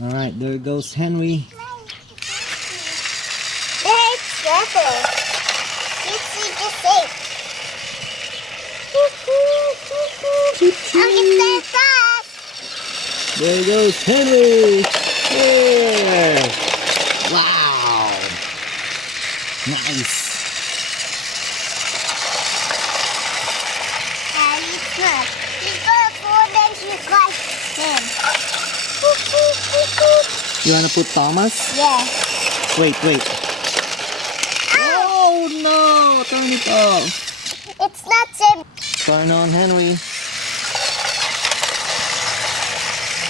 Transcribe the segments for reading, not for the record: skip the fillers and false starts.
Alright, there goes Henry. It's circle. It's just safe. I'm fast. There goes Henry. Yeah. Wow. Nice. And it's not. He's gonna fall, then she's got him. You wanna put Thomas? Yeah. Wait. Oh no! Turn it off. It's not safe. Turn on Henry.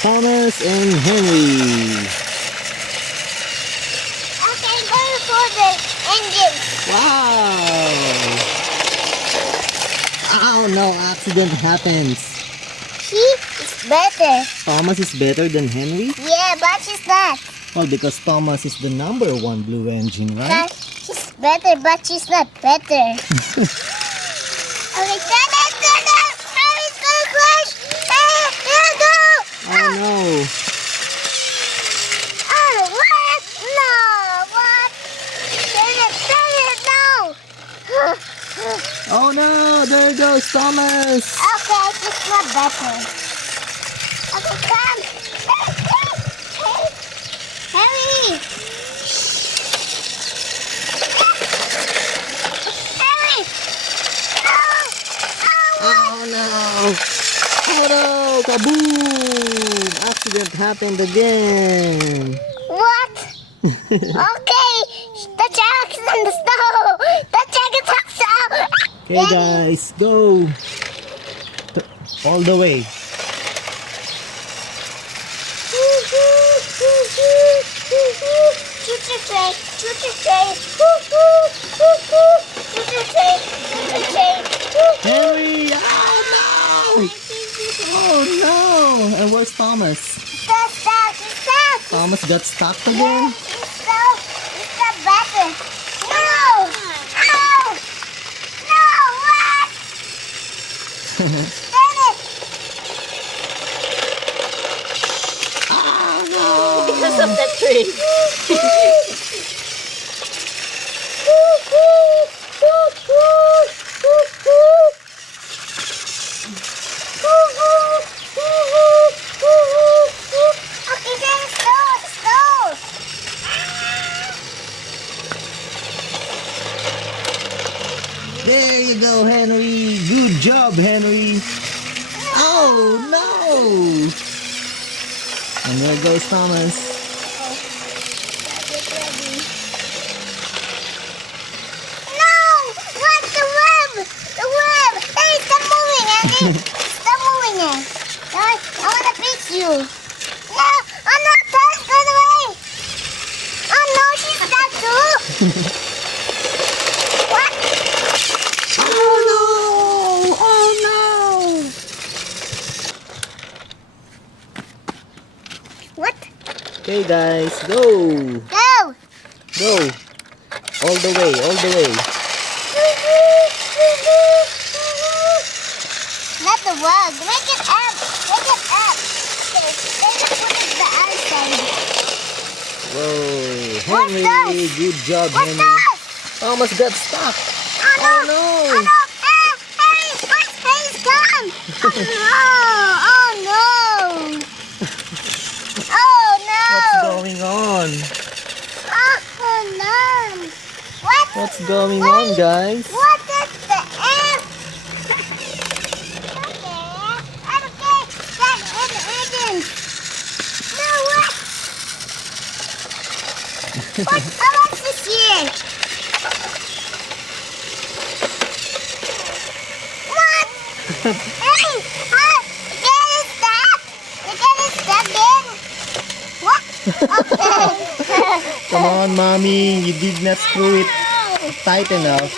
Thomas and Henry. Okay, I'm going for the engine. Wow! Oh no, accident happens. She is better. Thomas is better than Henry? Yeah, but she's not. Well, because Thomas is the #1 blue engine, right? But she's better, but she's not better. Okay, turn it. Oh, it's gonna crash. Here go. Oh no! Oh, what? No, what? Turn it, no. Oh no! There goes Thomas! Okay, she's not better. Okay, come. Hurry. Hurry. Oh no! Oh no! Kaboom! Accident happened again! What? Okay, the shark's in the snow. The shark is up so. Okay guys, go! All the way. Choo-choo train, choo-choo train. Choo-choo train, choo-choo train. Henry! Oh no! Oh no! And where's Thomas? Stop. Thomas got stuck again? It's not better. No, what? Turn it. Oh no! Because of the tree. Okay, then slow. There you go, Henry! Good job, Henry! Oh no! And there goes Thomas. No! What? The web! Hey, stop moving, Andy! Stop moving it! I want to fix you! No! Oh no! Turn away! Oh no! She's stuck too! What? Oh no! Oh no! What? Okay guys, go! Go! Go! All the way, all the way. Not the web. Make it up! Okay, then put it the outside. Whoa! What's Henry, that? good job, What's Henry. that? Thomas got stuck. Oh no! Oh no! Oh no! Hey! He's gone! Oh no! Oh no! What's going on? Oh no! What? What's going on, guys? What is the F? Okay, that engine. No, what? What's this here? What? Hey, get it stuck. You get it stuck in. What? Okay. Come on, mommy. You did not screw it tight enough.